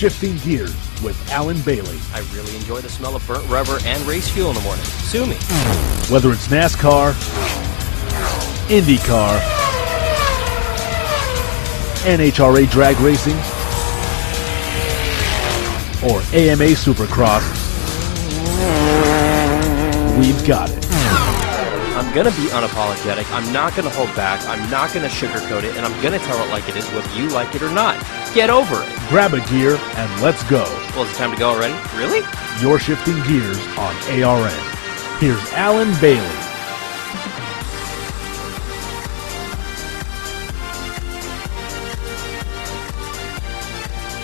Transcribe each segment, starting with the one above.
Shifting Gears with Alan Bailey. I really enjoy the smell of burnt rubber and race fuel in the morning. Sue me. Whether it's NASCAR, INDYCAR, NHRA drag racing, or AMA Supercross, we've got it. I'm going to be unapologetic. I'm not going to hold back. I'm not going to sugarcoat it, and I'm going to tell it like it is, whether you like it or not. Get over it. Grab a gear and let's go. Well, is it time to go already? Really? You're Shifting Gears on ARN. Here's Alan Bailey.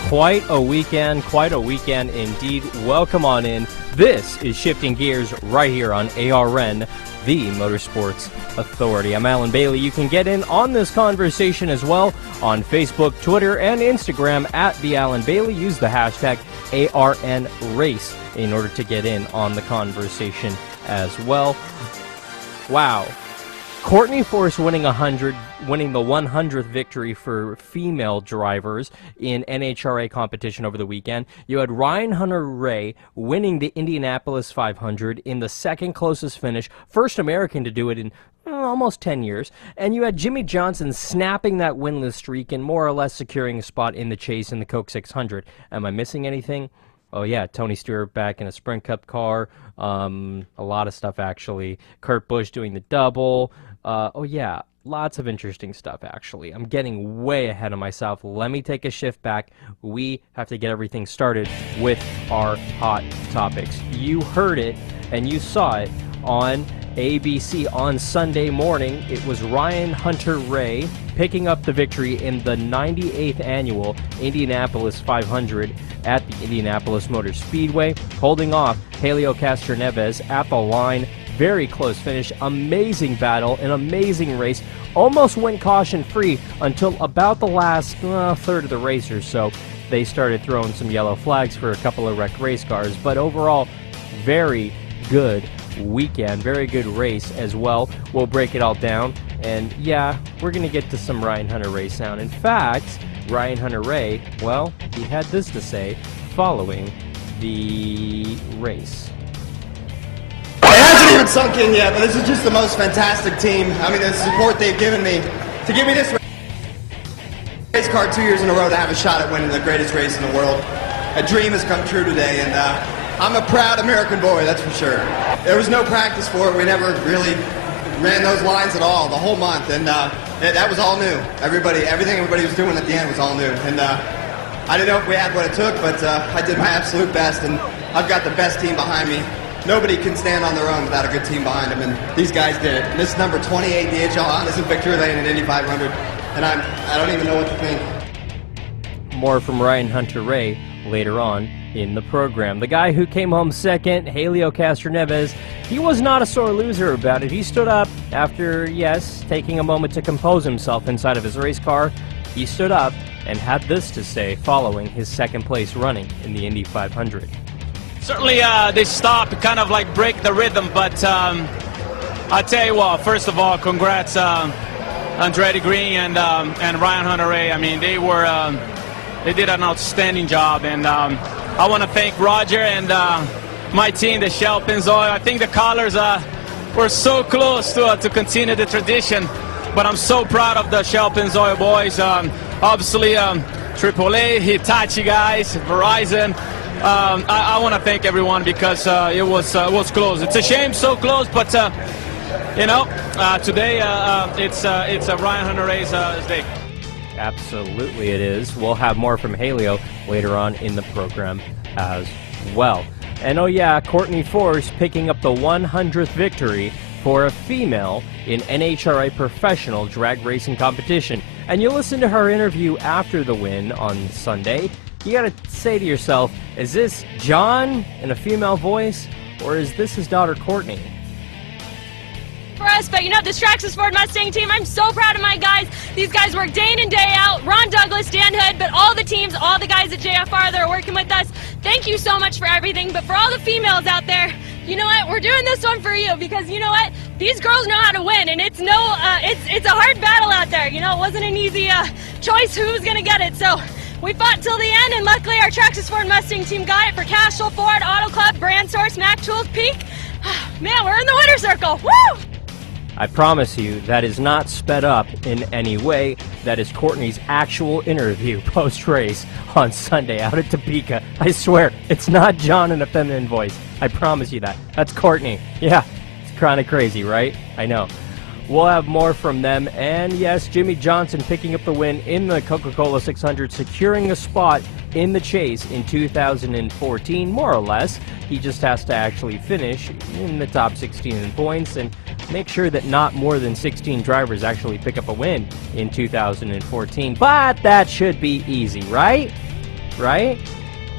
Quite a weekend indeed. Welcome on in. This is Shifting Gears right here on ARN, the Motorsports Authority. I'm Alan Bailey. You can get in on this conversation as well on Facebook, Twitter, and Instagram at the Alan Bailey. Use the hashtag ARNRace in order to get in on the conversation as well. Wow. Courtney Force winning the 100th victory for female drivers in NHRA competition over the weekend. You had Ryan Hunter-Reay winning the Indianapolis 500 in the second closest finish, first American to do it in almost 10 years. And you had Jimmy Johnson snapping that winless streak and more or less securing a spot in the chase in the Coke 600. Am I missing anything? Oh, yeah, Tony Stewart back in a Sprint Cup car. A lot of stuff, actually. Kurt Busch doing the double. Oh, yeah, lots of interesting stuff, actually. I'm getting way ahead of myself. Let me take a shift back. We have to get everything started with our hot topics. You heard it and you saw it on ABC on Sunday morning. It was Ryan Hunter-Reay picking up the victory in the 98th annual Indianapolis 500 at the Indianapolis Motor Speedway, holding off Helio Castroneves at the line. Very close finish, amazing battle, an amazing race. Almost went caution-free until about the last third of the race or so. They started throwing some yellow flags for a couple of wrecked race cars, but overall, very good weekend, very good race as well. We'll break it all down, and yeah, we're going to get to some Ryan Hunter-Reay sound. In fact, Ryan Hunter-Reay, well, he had this to say following the race. It hasn't even sunk in yet, but this is just the most fantastic team. I mean, the support they've given me to give me this race car 2 years in a row to have a shot at winning the greatest race in the world. A dream has come true today, and I'm a proud American boy, that's for sure. There was no practice for it. We never really ran those lines at all the whole month, and that was all new. Everything everybody was doing at the end was all new, and I didn't know if we had what it took, but I did my absolute best, and I've got the best team behind me. Nobody can stand on their own without a good team behind them, and these guys did it. And this is number 28 DHL Honda's in victory lane at Indy 500, and I don't even know what to think. More from Ryan Hunter-Reay later on in the program. The guy who came home second, Helio Castroneves, he was not a sore loser about it. He stood up after, yes, taking a moment to compose himself inside of his race car. He stood up and had this to say following his second place running in the Indy 500. Certainly, this stop kind of like break the rhythm, but I tell you what, first of all, congrats Andretti Green and Ryan Hunter-Reay. I mean, they did an outstanding job, and I want to thank Roger and my team, the Shell Pennzoil. I think the colors were so close to continue the tradition, but I'm so proud of the Shell Pennzoil boys. Obviously, AAA, Hitachi guys, Verizon. I want to thank everyone because it was close. It's a shame, so close, but today it's Ryan Hunter-Reay's day. Absolutely it is. We'll have more from Helio later on in the program as well. And oh yeah, Courtney Force picking up the 100th victory for a female in NHRA professional drag racing competition. And you listen to her interview after the win on Sunday. You gotta say to yourself, is this John in a female voice, or is this his daughter Courtney? For us, but this Traxxas Ford Mustang team, I'm so proud of my guys. These guys work day in and day out. Ron Douglas, Dan Hood, but all the teams, all the guys at JFR that are working with us, thank you so much for everything. But for all the females out there, you know what? We're doing this one for you because you know what? These girls know how to win, and it's a hard battle out there. It wasn't an easy choice who's gonna get it. So We fought till the end, and luckily our Traxxas Ford Mustang team got it for Castrol, Ford, Auto Club, Brand Source, Mac Tools, Peak. Man, we're in the winner's circle. Woo! I promise you, that is not sped up in any way. That is Courtney's actual interview post-race on Sunday out at Topeka. I swear, it's not John in a feminine voice. I promise you that. That's Courtney. Yeah, it's kind of crazy, right? I know. We'll have more from them. And yes, Jimmy Johnson picking up the win in the Coca-Cola 600, securing a spot in the chase in 2014, more or less. He just has to actually finish in the top 16 in points and make sure that not more than 16 drivers actually pick up a win in 2014. But that should be easy, right? Right?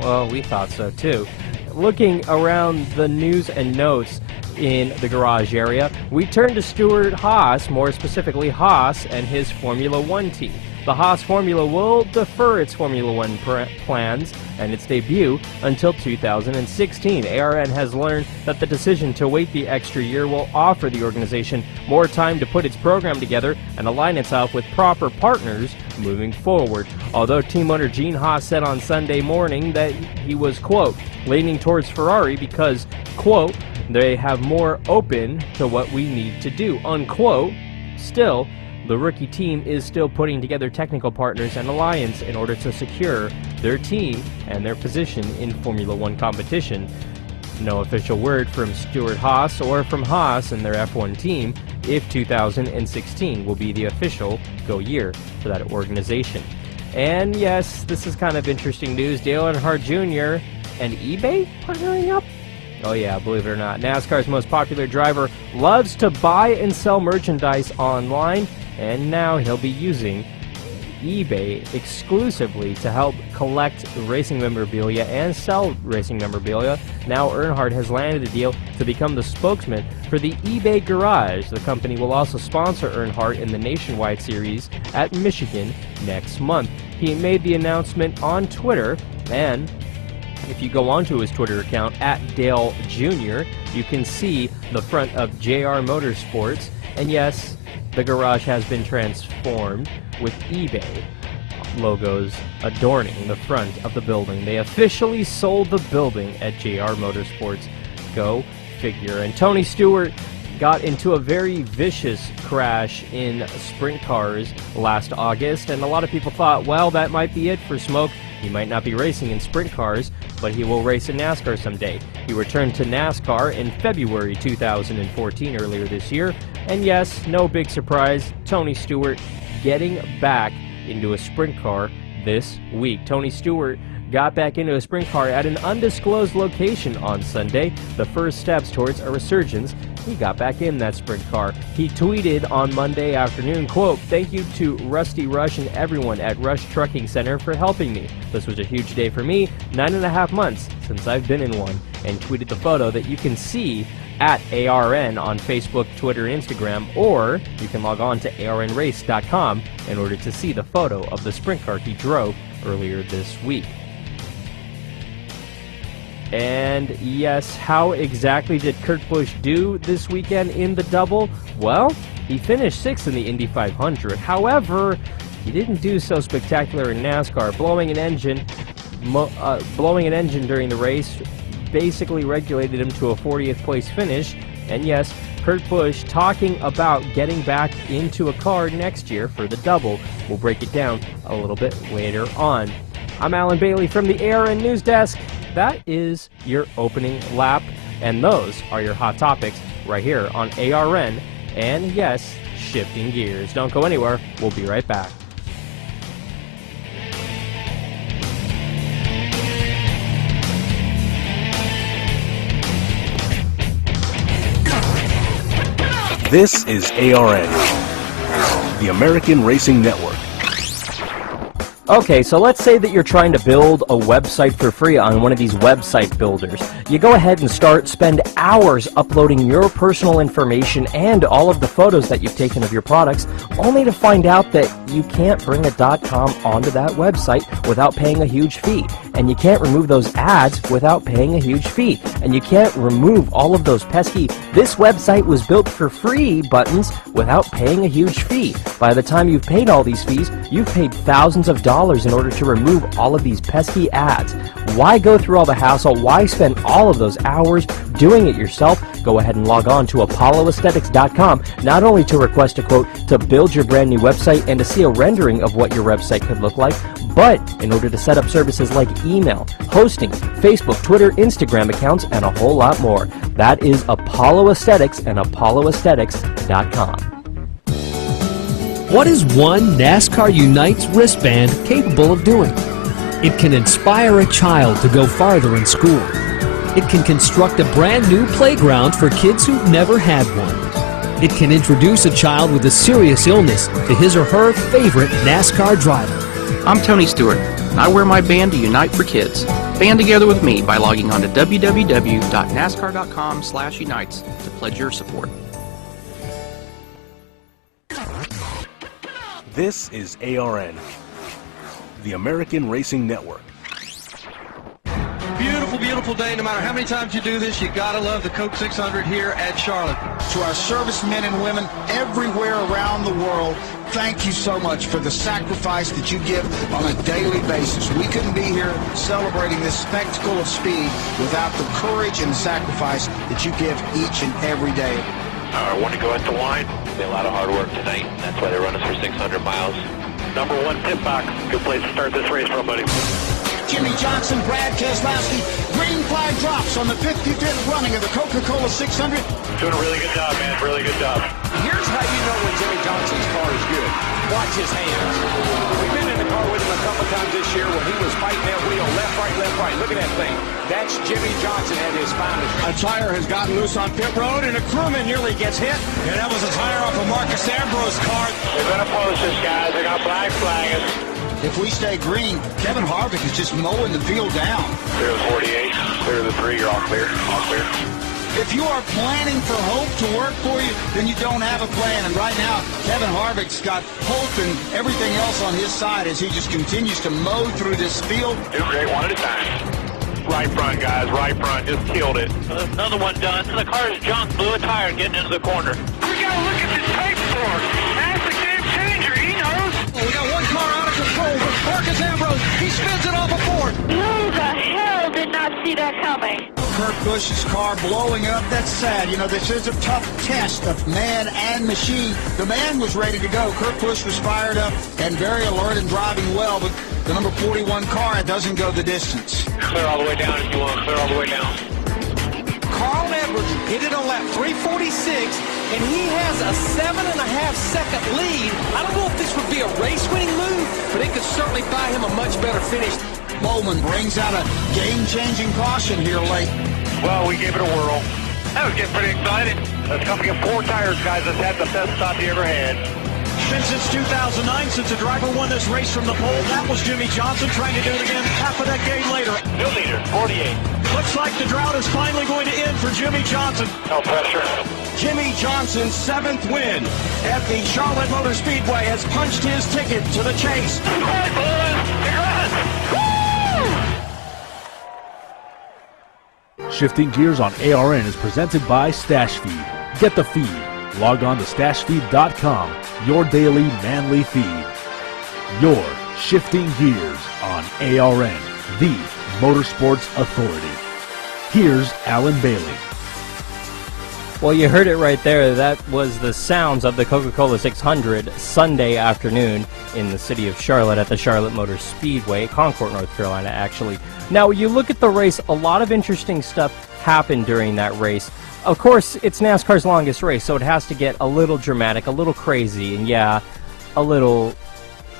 Well, we thought so too. Looking around the news and notes in the garage area, we turn to Stuart Haas, more specifically Haas and his Formula One team. The Haas Formula will defer its Formula One plans and its debut until 2016. ARN has learned that the decision to wait the extra year will offer the organization more time to put its program together and align itself with proper partners moving forward. Although team owner Gene Haas said on Sunday morning that he was, quote, leaning towards Ferrari because, quote, they have more open to what we need to do, unquote. Still, the rookie team is still putting together technical partners and alliance in order to secure their team and their position in Formula One competition. No official word from Stuart Haas or from Haas and their F1 team if 2016 will be the official go year for that organization. And yes, this is kind of interesting news. Dale Earnhardt Jr. and eBay partnering up? Oh yeah, believe it or not. NASCAR's most popular driver loves to buy and sell merchandise online, and now he'll be using eBay exclusively to help collect racing memorabilia and sell racing memorabilia. Now Earnhardt has landed a deal to become the spokesman for the eBay Garage. The company will also sponsor Earnhardt in the Nationwide Series at Michigan next month. He made the announcement on Twitter, and if you go onto his Twitter account, @Dale Jr., you can see the front of JR Motorsports. And yes, the garage has been transformed with eBay logos adorning the front of the building. They officially sold the building at JR Motorsports. Go figure. And Tony Stewart got into a very vicious crash in sprint cars last August, and a lot of people thought, well, that might be it for Smoke. He might not be racing in sprint cars, but he will race in NASCAR someday. He returned to NASCAR in February 2014, earlier this year. And yes, no big surprise, Tony Stewart getting back into a sprint car this week. Tony Stewart got back into a sprint car at an undisclosed location on Sunday, the first steps towards a resurgence. He got back in that sprint car. He tweeted on Monday afternoon, quote, "Thank you to Rusty Rush and everyone at Rush Trucking Center for helping me. This was a huge day for me, 9.5 months since I've been in one," and tweeted the photo that you can see at ARN on Facebook, Twitter, and Instagram, or you can log on to arnrace.com in order to see the photo of the sprint car he drove earlier this week. And yes, how exactly did Kurt Busch do this weekend in the double? Well, he finished 6th in the Indy 500. However, he didn't do so spectacular in NASCAR. Blowing an engine during the race basically regulated him to a 40th place finish. And yes, Kurt Busch talking about getting back into a car next year for the double. We'll break it down a little bit later on. I'm Alan Bailey from the ARN News Desk. That is your opening lap, and those are your hot topics right here on ARN. And yes, shifting gears. Don't go anywhere. We'll be right back. This is ARN, the American Racing Network. Okay, so let's say that you're trying to build a website for free on one of these website builders. You go ahead and spend hours uploading your personal information and all of the photos that you've taken of your products, only to find out that you can't bring a .com onto that website without paying a huge fee. And you can't remove those ads without paying a huge fee. And you can't remove all of those pesky "this website was built for free" buttons without paying a huge fee. By the time you've paid all these fees, you've paid thousands of dollars $10 in order to remove all of these pesky ads. Why go through all the hassle? Why spend all of those hours doing it yourself? Go ahead and log on to apolloaesthetics.com, not only to request a quote to build your brand new website and to see a rendering of what your website could look like, but in order to set up services like email, hosting, Facebook, Twitter, Instagram accounts, and a whole lot more. That is Apollo Aesthetics and apolloaesthetics.com. What is one NASCAR Unites wristband capable of doing? It can inspire a child to go farther in school. It can construct a brand new playground for kids who've never had one. It can introduce a child with a serious illness to his or her favorite NASCAR driver. I'm Tony Stewart. I wear my band to Unite for Kids. Band together with me by logging on to www.nascar.com/unites to pledge your support. This is ARN, the American Racing Network. Beautiful, beautiful day. No matter how many times you do this, you gotta love the Coke 600 here at Charlotte. To our servicemen and women everywhere around the world, thank you so much for the sacrifice that you give on a daily basis. We couldn't be here celebrating this spectacle of speed without the courage and sacrifice that you give each and every day. I want to go at the line. Be a lot of hard work tonight. That's why they run us for 600 miles. Number 1 pit box. Good place to start this race from, buddy. Jimmy Johnson, Brad Keselowski, green flag drops on the 55th running of the Coca-Cola 600. Doing a really good job, man. Really good job. Here's how you know when Jimmy Johnson's car is good. Watch his hands. We've been in the car with him a couple times this year when he was fighting that wheel left, right, left, right. Look at that thing. That's Jimmy Johnson at his finest. A tire has gotten loose on pit road, and a crewman nearly gets hit. And that was a tire off of Marcus Ambrose's car. They're going to post this, guys. They got flag flagging. If we stay green, Kevin Harvick is just mowing the field down. Clear the 48. Clear the 3. You're all clear. All clear. If you are planning for hope to work for you, then you don't have a plan. And right now, Kevin Harvick's got hope and everything else on his side as he just continues to mow through this field. Do great one at a time. Right front, guys. Right front. Just killed it. Another one done. The car's junk. Blew a tire getting into the corner. We got to look at this tape for. That's a game changer. He knows. Oh, we got one car out of control. Marcus Ambrose. He spins it off a Ford. Who the hell did not see that coming? Kurt Busch's car blowing up. That's sad. You know, this is a tough test of man and machine. The man was ready to go. Kurt Busch was fired up and very alert and driving well, but the number 41 car doesn't go the distance. Clear all the way down if you want. Clear all the way down. Carl Edwards hit it on lap 346, and he has a 7.5-second lead. I don't know if this would be a race-winning move, but it could certainly buy him a much better finish. Bowman brings out a game-changing caution here late. Well, we gave it a whirl. That was getting pretty exciting. Let's come get 4 tires, guys. Let's have the best stop you ever had. Been since 2009 since a driver won this race from the pole. That was Jimmy Johnson trying to do it again half a decade later. New leader, 48. Looks like the drought is finally going to end for Jimmy Johnson. No pressure. Jimmy Johnson's 7th win at the Charlotte Motor Speedway has punched his ticket to the chase. Hey, boys. Congrats. Shifting Gears on ARN is presented by Stash Feed. Get the feed. Log on to stashfeed.com, your daily manly feed. You're Shifting Gears on ARN, the Motorsports Authority. Here's Alan Bailey. Well, you heard it right there. That was the sounds of the Coca-Cola 600 Sunday afternoon in the city of Charlotte at the Charlotte Motor Speedway, Concord, North Carolina, actually. Now, you look at the race, a lot of interesting stuff happened during that race. Of course, it's NASCAR's longest race, so it has to get a little dramatic, a little crazy, and yeah, a little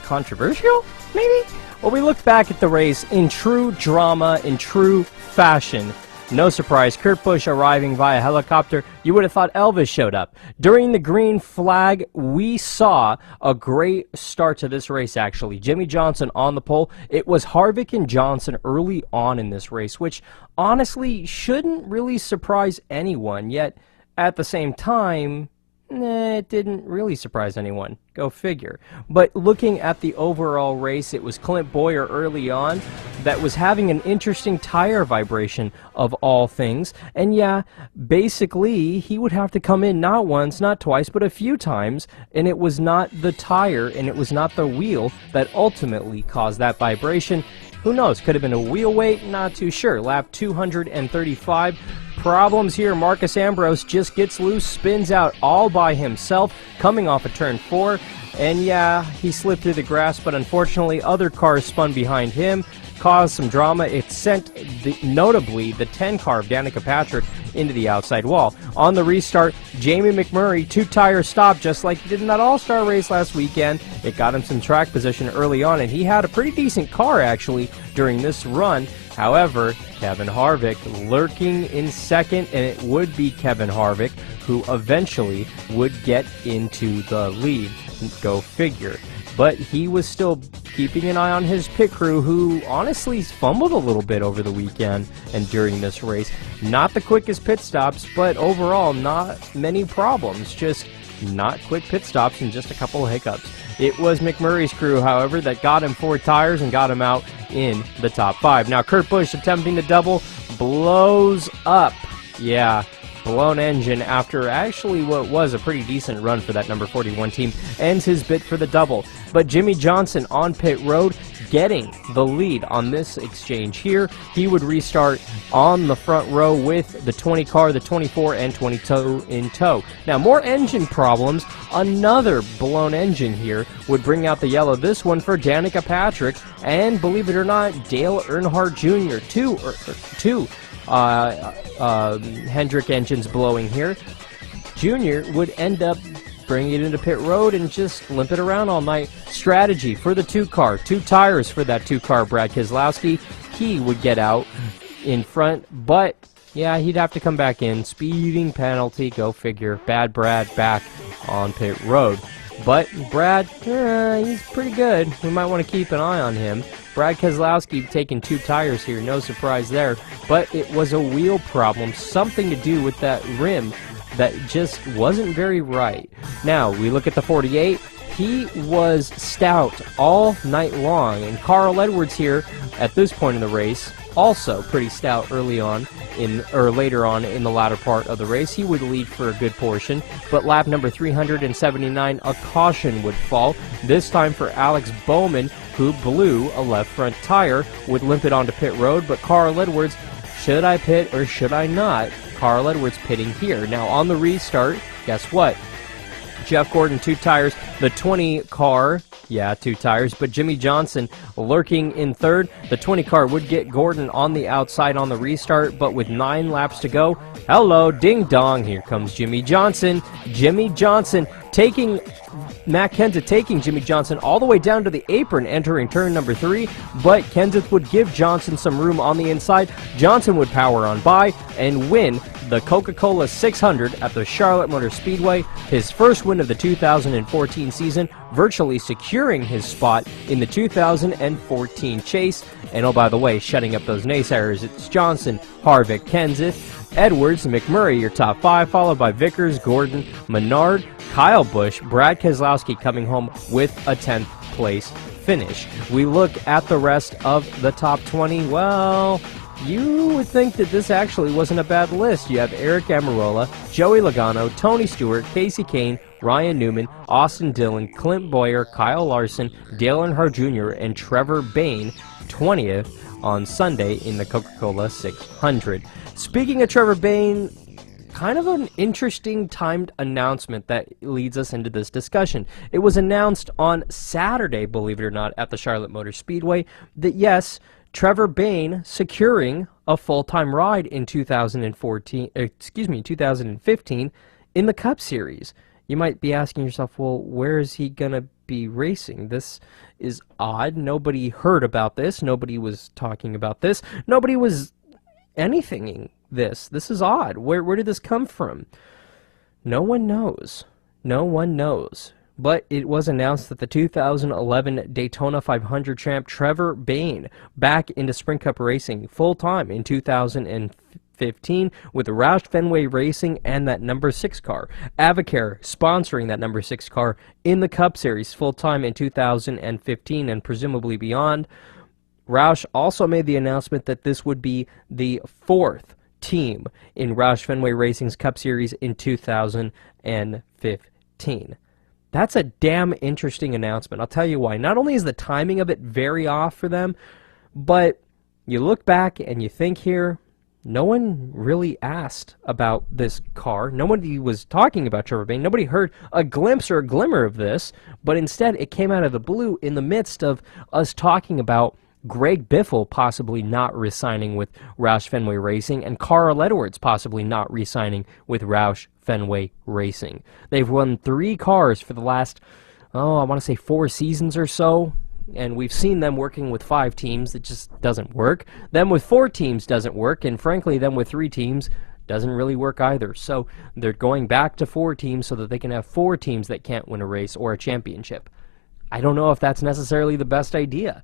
controversial, maybe? Well, we look back at the race in true drama, in true fashion. No surprise, Kurt Busch arriving via helicopter. You would have thought Elvis showed up. During the green flag, we saw a great start to this race, actually. Jimmy Johnson on the pole. It was Harvick and Johnson early on in this race, which honestly shouldn't really surprise anyone, yet at the same time, It didn't really surprise anyone. Go figure. But looking at the overall race, it was Clint Bowyer early on that was having an interesting tire vibration of all things. And yeah, basically, he would have to come in not once, not twice, but a few times. And it was not the tire and it was not the wheel that ultimately caused that vibration. Who knows? Could have been a wheel weight, not too sure. Lap 235. Problems here. Marcus Ambrose just gets loose, spins out all by himself, coming off of turn 4. And yeah, he slipped through the grass, but unfortunately other cars spun behind him, caused some drama. It sent, notably, the 10 car of Danica Patrick into the outside wall. On the restart, Jamie McMurray, 2-tire stop, just like he did in that All-Star race last weekend. It got him some track position early on, and he had a pretty decent car, actually, during this run. However, Kevin Harvick lurking in second, and it would be Kevin Harvick who eventually would get into the lead. Go figure. But he was still keeping an eye on his pit crew, who honestly fumbled a little bit over the weekend and during this race. Not the quickest pit stops, but overall not many problems. Just not quick pit stops and just a couple of hiccups. It was McMurray's crew, however, that got him 4 tires and got him out in the top 5. Now Kurt Busch attempting to double, blows up. Yeah, blown engine after actually what was a pretty decent run for that number 41 team. Ends his bid for the double. But Jimmy Johnson on pit road getting the lead on this exchange here. He would restart on the front row with the 20 car, the 24, and 22 in tow. Now, more engine problems. Another blown engine here would bring out the yellow. This one for Danica Patrick, and believe it or not, Dale Earnhardt Jr. Two Hendrick engines blowing here. Jr. would end up bringing it into pit road and just limp it around all night. Strategy for the 2 car. 2 tires for that 2 car, Brad Keselowski. He would get out in front, but yeah, he'd have to come back in. Speeding penalty, go figure. Bad Brad back on pit road. But Brad, he's pretty good. We might want to keep an eye on him. Brad Keselowski taking 2 tires here, no surprise there. But it was a wheel problem, something to do with that rim that just wasn't very right. Now, we look at the 48. He was stout all night long, and Carl Edwards here at this point in the race, also pretty stout early on, later on in the latter part of the race. He would lead for a good portion, but lap number 379, a caution would fall, this time for Alex Bowman, who blew a left front tire, would limp it onto pit road. But Carl Edwards, should I pit or should I not? Carl Edwards pitting here. Now on the restart, guess what? Jeff Gordon, 2 tires. The 20 car, yeah, 2 tires. But Jimmy Johnson lurking in third. The 20 car would get Gordon on the outside on the restart, but with 9 laps to go, hello, ding dong, here comes Jimmy Johnson. Jimmy Johnson taking Matt Kenseth, taking Jimmy Johnson all the way down to the apron, entering turn number 3, but Kenseth would give Johnson some room on the inside. Johnson would power on by and win the Coca-Cola 600 at the Charlotte Motor Speedway, his first win of the 2014 season, virtually securing his spot in the 2014 chase. And oh, by the way, shutting up those naysayers, it's Johnson, Harvick, Kenseth, Edwards, and McMurray, your top 5, followed by Vickers, Gordon, Menard, Kyle Busch, Brad Keselowski coming home with a 10th place finish. We look at the rest of the top 20. Well, you would think that this actually wasn't a bad list. You have Eric Almirola, Joey Logano, Tony Stewart, Casey Kane, Ryan Newman, Austin Dillon, Clint Bowyer, Kyle Larson, Dale Earnhardt Jr., and Trevor Bayne, 20th on Sunday in the Coca-Cola 600. Speaking of Trevor Bayne, kind of an interesting timed announcement that leads us into this discussion. It was announced on Saturday, believe it or not, at the Charlotte Motor Speedway that yes, Trevor Bayne securing a full-time ride in 2015 in the Cup Series. You might be asking yourself, well, where is he going to be racing? This is odd. Nobody heard about this. Nobody was talking about this. Nobody was anything this. This is odd. Where did this come from? No one knows. No one knows. But it was announced that the 2011 Daytona 500 champ Trevor Bayne back into Sprint Cup racing full-time in 2015 2015 with Roush Fenway Racing and that number 6 car. Avocare sponsoring that number 6 car in the Cup Series full-time in 2015 and presumably beyond. Roush also made the announcement that this would be the 4th team in Roush Fenway Racing's Cup Series in 2015. That's a damn interesting announcement. I'll tell you why. Not only is the timing of it very off for them, but you look back and you think here, no one really asked about this car. Nobody was talking about Trevor Bayne. Nobody heard a glimpse or a glimmer of this, but instead it came out of the blue in the midst of us talking about Greg Biffle possibly not re-signing with Roush Fenway Racing and Carl Edwards possibly not re-signing with Roush Fenway Racing. They've won 3 cars for the last, I want to say 4 seasons or so, and we've seen them working with 5 teams. It just doesn't work. Them with 4 teams doesn't work, and frankly, them with 3 teams doesn't really work either. So they're going back to 4 teams so that they can have 4 teams that can't win a race or a championship. I don't know if that's necessarily the best idea.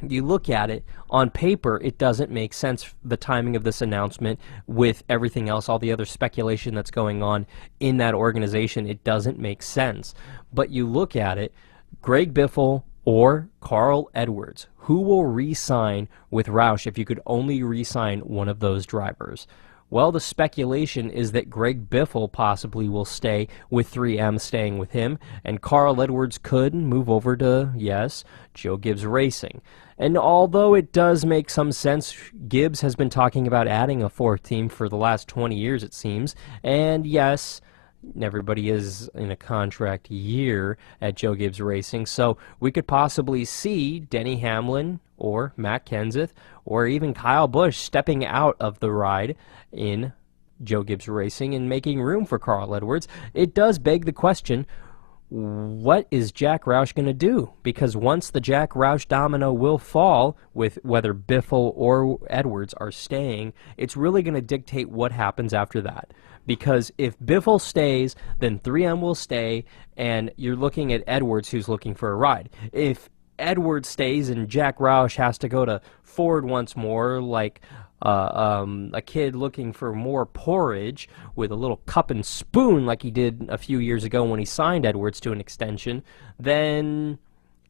You look at it, on paper, it doesn't make sense, the timing of this announcement with everything else, all the other speculation that's going on in that organization. It doesn't make sense. But you look at it, Greg Biffle or Carl Edwards, who will re-sign with Roush if you could only re-sign one of those drivers? Well, the speculation is that Greg Biffle possibly will stay with 3M staying with him, and Carl Edwards could move over to, yes, Joe Gibbs Racing. And although it does make some sense, Gibbs has been talking about adding a 4th team for the last 20 years, it seems. And yes, everybody is in a contract year at Joe Gibbs Racing, so we could possibly see Denny Hamlin or Matt Kenseth or even Kyle Busch stepping out of the ride in Joe Gibbs Racing and making room for Carl Edwards. It does beg the question, what is Jack Roush going to do? Because once the Jack Roush domino will fall, with whether Biffle or Edwards are staying, it's really going to dictate what happens after that. Because if Biffle stays, then 3M will stay, and you're looking at Edwards, who's looking for a ride. If Edwards stays and Jack Roush has to go to Ford once more, like a kid looking for more porridge with a little cup and spoon like he did a few years ago when he signed Edwards to an extension, then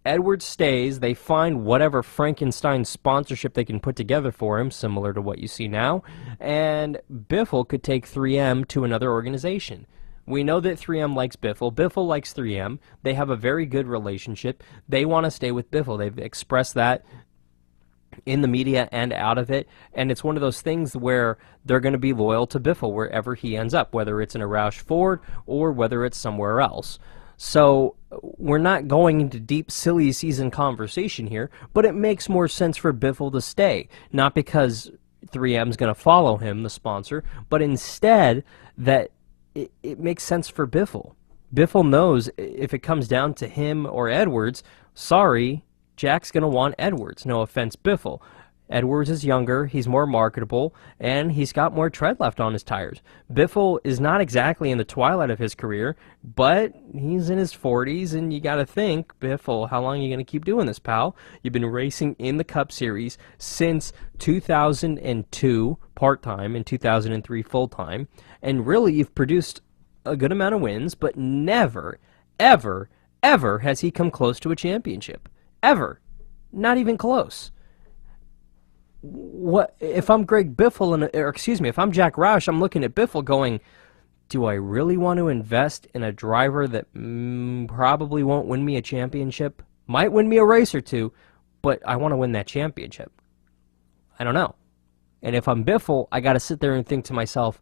Edwards stays. They find whatever Frankenstein sponsorship they can put together for him, similar to what you see now, and Biffle could take 3M to another organization. We know that 3M likes Biffle. Biffle likes 3M. They have a very good relationship. They want to stay with Biffle. They've expressed that in the media and out of it, and it's one of those things where they're going to be loyal to Biffle wherever he ends up, whether it's in a Roush Ford or whether it's somewhere else. So we're not going into deep silly season conversation here, but it makes more sense for Biffle to stay, not because 3M's going to follow him, the sponsor, but instead that it makes sense for Biffle. Biffle knows if it comes down to him or Edwards, sorry, Jack's going to want Edwards. No offense, Biffle. Edwards is younger, he's more marketable, and he's got more tread left on his tires. Biffle is not exactly in the twilight of his career, but he's in his 40s, and you got to think, Biffle, how long are you going to keep doing this, pal? You've been racing in the Cup Series since 2002 part-time and 2003 full-time, and really you've produced a good amount of wins, but never, ever, ever has he come close to a championship. Ever. Not even close. What if I'm Greg Biffle, if I'm Jack Roush, I'm looking at Biffle going, do I really want to invest in a driver that probably won't win me a championship? Might win me a race or two, but I want to win that championship. I don't know. And if I'm Biffle, I got to sit there and think to myself,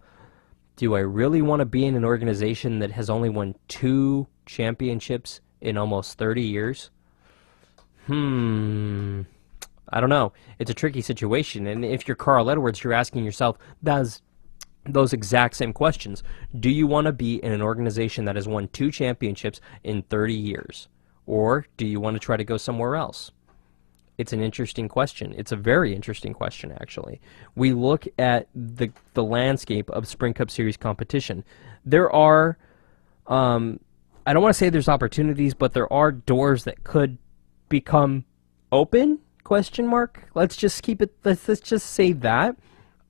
do I really want to be in an organization that has only won 2 championships in almost 30 years? I don't know. It's a tricky situation, and if you're Carl Edwards, you're asking yourself those exact same questions. Do you want to be in an organization that has won 2 championships in 30 years? Or do you want to try to go somewhere else? It's an interesting question. It's a very interesting question, actually. We look at the landscape of Spring Cup Series competition. There are, I don't want to say there's opportunities, but there are doors that could become open, question mark. Let's just keep it, let's just say that.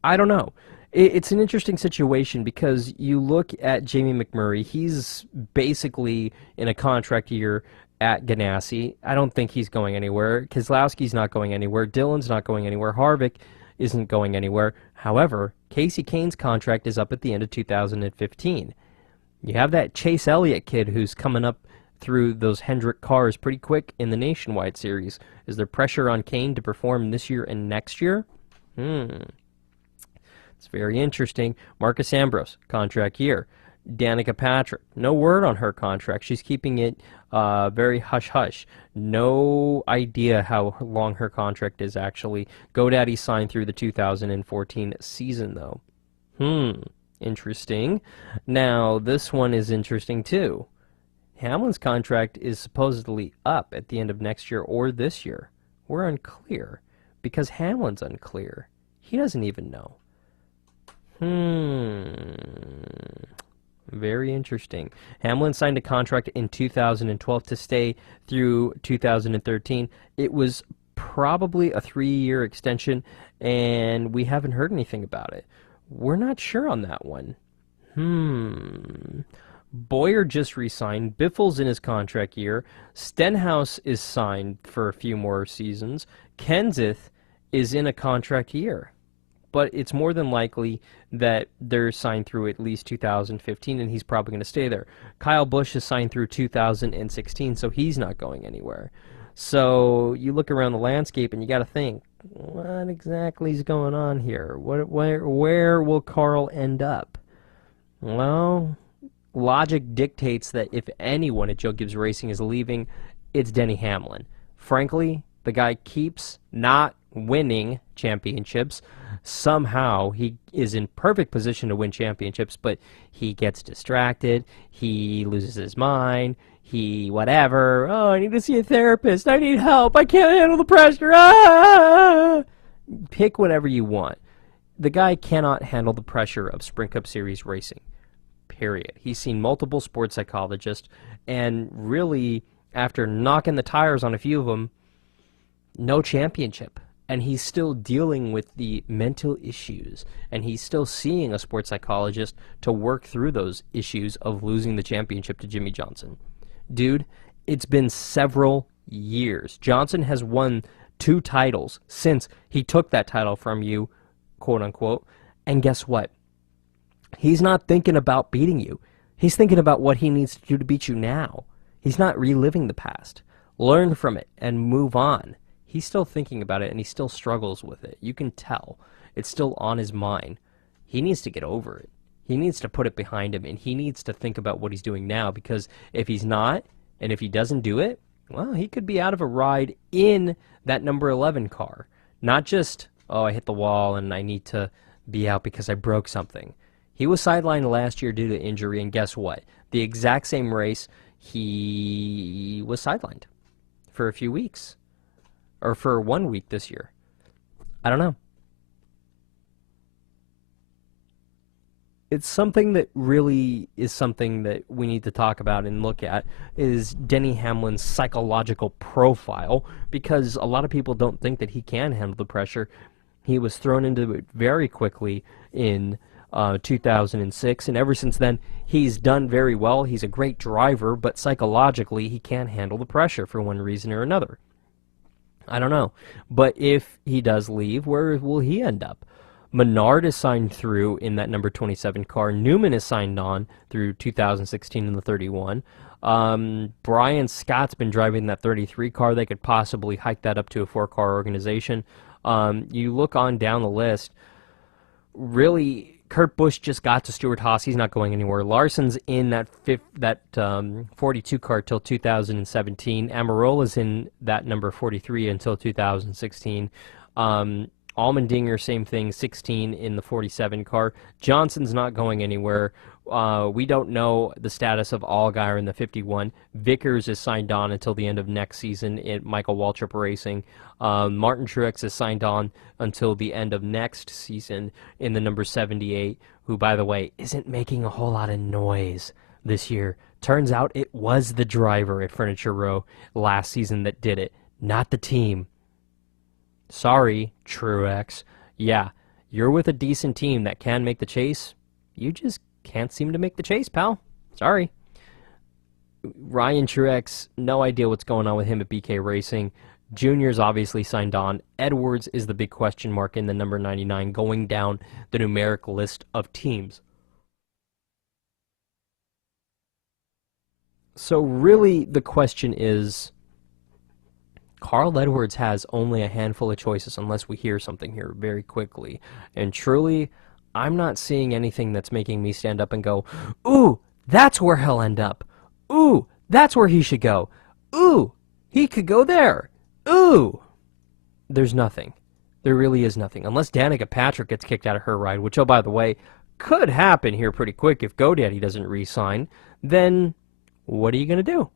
I don't know. It's an interesting situation because you look at Jamie McMurray. He's basically in a contract year at Ganassi. I don't think he's going anywhere. Keselowski's not going anywhere. Dillon's not going anywhere. Harvick isn't going anywhere. However, Casey Kane's contract is up at the end of 2015. You have that Chase Elliott kid who's coming up through those Hendrick cars pretty quick in the Nationwide Series. Is there pressure on Kane to perform this year and next year? It's very interesting. Marcus Ambrose, contract year. Danica Patrick, no word on her contract. She's keeping it very hush-hush. No idea how long her contract is, actually. GoDaddy signed through the 2014 season, though. Interesting. Now, this one is interesting, too. Hamlin's contract is supposedly up at the end of next year or this year. We're unclear, because Hamlin's unclear. He doesn't even know. Very interesting. Hamlin signed a contract in 2012 to stay through 2013. It was probably a 3-year extension, and we haven't heard anything about it. We're not sure on that one. Boyer just re-signed. Biffle's in his contract year. Stenhouse is signed for a few more seasons. Kenseth is in a contract year. But it's more than likely that they're signed through at least 2015, and he's probably going to stay there. Kyle Busch is signed through 2016, so he's not going anywhere. So you look around the landscape, and you got to think, what exactly is going on here? Where will Carl end up? Well, logic dictates that if anyone at Joe Gibbs Racing is leaving, it's Denny Hamlin. Frankly, the guy keeps not winning championships. Somehow he is in perfect position to win championships, but he gets distracted, he loses his mind, he whatever. Oh, I need to see a therapist, I need help, I can't handle the pressure. Pick whatever you want. The guy cannot handle the pressure of Sprint Cup Series racing, period. He's seen multiple sports psychologists, and really, after knocking the tires on a few of them, no championship. And he's still dealing with the mental issues, and he's still seeing a sports psychologist to work through those issues of losing the championship to Jimmy Johnson. Dude, it's been several years. Johnson has won 2 titles since he took that title from you, quote unquote, and guess what? He's not thinking about beating you. He's thinking about what he needs to do to beat you now. He's not reliving the past. Learn from it and move on. He's still thinking about it, and he still struggles with it. You can tell. It's still on his mind. He needs to get over it. He needs to put it behind him, and he needs to think about what he's doing now, because if he's not, and if he doesn't do it, well, he could be out of a ride in that number 11 car. Not just, oh, I hit the wall, and I need to be out because I broke something. He was sidelined last year due to injury, and guess what? The exact same race, he was sidelined for a few weeks. Or for 1 week this year. I don't know. It's something that really is something that we need to talk about and look at, is Denny Hamlin's psychological profile, because a lot of people don't think that he can handle the pressure. He was thrown into it very quickly in 2006, and ever since then, he's done very well. He's a great driver, but psychologically, he can't handle the pressure for one reason or another. I don't know. But if he does leave, where will he end up? Menard is signed through in that number 27 car. Newman is signed on through 2016 in the 31. Brian Scott's been driving that 33 car. They could possibly hike that up to a 4-car organization. You look on down the list, really, Kurt Busch just got to Stewart-Haas. He's not going anywhere. Larson's in that 42 car till 2017. Amarola's in that number 43 until 2016. Allmendinger, same thing, 16 in the 47 car. Johnson's not going anywhere. We don't know the status of Allgaier in the 51. Vickers is signed on until the end of next season at Michael Waltrip Racing. Martin Truex is signed on until the end of next season in the number 78, who, by the way, isn't making a whole lot of noise this year. Turns out it was the driver at Furniture Row last season that did it, not the team. Sorry, Truex. Yeah, you're with a decent team that can make the chase, you just can't seem to make the chase, pal. Sorry. Ryan Truex, no idea what's going on with him at BK Racing. Junior's obviously signed on. Edwards is the big question mark in the number 99 going down the numeric list of teams. So really the question is, Carl Edwards has only a handful of choices unless we hear something here very quickly. And truly, I'm not seeing anything that's making me stand up and go, ooh, that's where he'll end up. Ooh, that's where he should go. Ooh, he could go there. Ooh. There's nothing. There really is nothing. Unless Danica Patrick gets kicked out of her ride, which, oh, by the way, could happen here pretty quick if GoDaddy doesn't re-sign, then what are you going to do?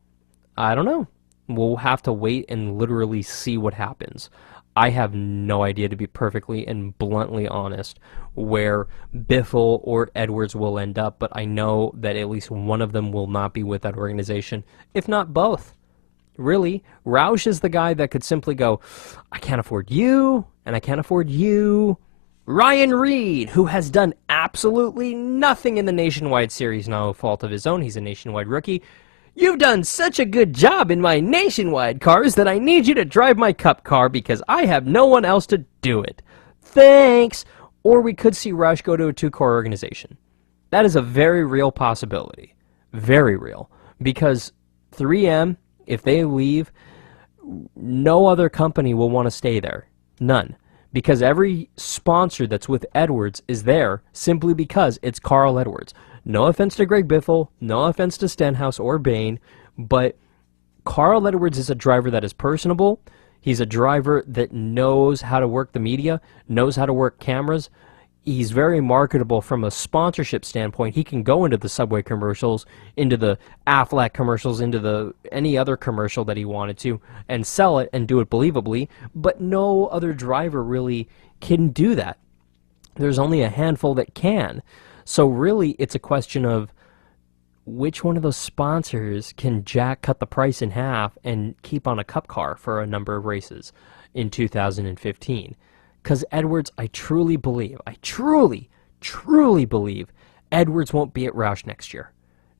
I don't know. We'll have to wait and literally see what happens. I have no idea, to be perfectly and bluntly honest, where Biffle or Edwards will end up, but I know that at least one of them will not be with that organization, if not both. Really, Roush is the guy that could simply go, I can't afford you, and I can't afford you. Ryan Reed, who has done absolutely nothing in the Nationwide Series, no fault of his own, he's a Nationwide rookie. You've done such a good job in my Nationwide cars that I need you to drive my Cup car because I have no one else to do it. Thanks. Or we could see Roush go to a two-car organization. That is a very real possibility. Very real. Because 3M, if they leave, no other company will want to stay there. None. Because every sponsor that's with Edwards is there simply because it's Carl Edwards. No offense to Greg Biffle, no offense to Stenhouse or Bain, but Carl Edwards is a driver that is personable. He's a driver that knows how to work the media, knows how to work cameras. He's very marketable from a sponsorship standpoint. He can go into the Subway commercials, into the Aflac commercials, into any other commercial that he wanted to, and sell it and do it believably, but no other driver really can do that. There's only a handful that can. So really, it's a question of which one of those sponsors can Jack cut the price in half and keep on a Cup car for a number of races in 2015. Because Edwards, I truly believe Edwards won't be at Roush next year.